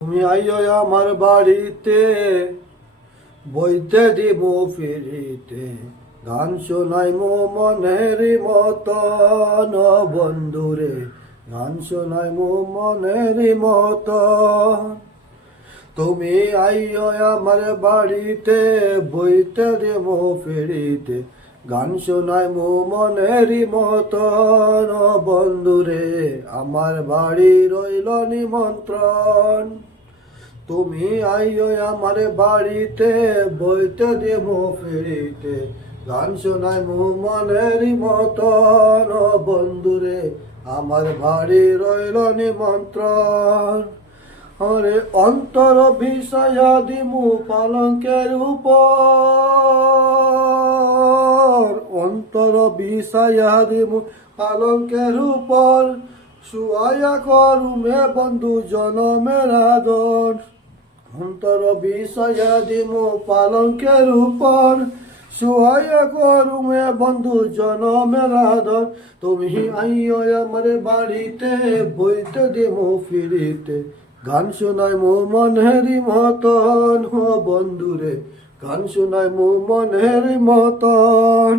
তুমি আইও আমার বাড়িতে, বইতে দিব ফিরিতে, গান শোনাই মো মনের মতন বন্ধুরে, গান শোনাই মো মনের মতন। তুমি আইও আমার বাড়িতে, বইতে দিব ফিরিতে, গান শোনাই মো মনের মতন বন্ধুরে, আমার বাড়ি রইল নিমন্ত্রণ। তুমি আইও আমার বাড়িতে, বইতে দেব ফিরিতে, গান শোনাই মো মনের মতন বন্ধুরে, আমার বাড়ি রইল নিমন্ত্রণ। আরে অন্তর বিষয়া দিমু পালঙ্কের উপর, অন্তর বিষয়া দিমু পালঙ্কের উপর, শুয়াইয়া করুমে বন্ধু জনমের আদর। অন্তর বিষয়া দিমু পালঙ্কের উপর, শুয়াইয়া করুমে বন্ধু জনমের আদর। তুমি আইও আমার বাড়িতে, বইতে দিমু ফিরিতে, গান শোনাই মো মনের মতন বন্ধুরে, গান শোনাই মো মনের মতন।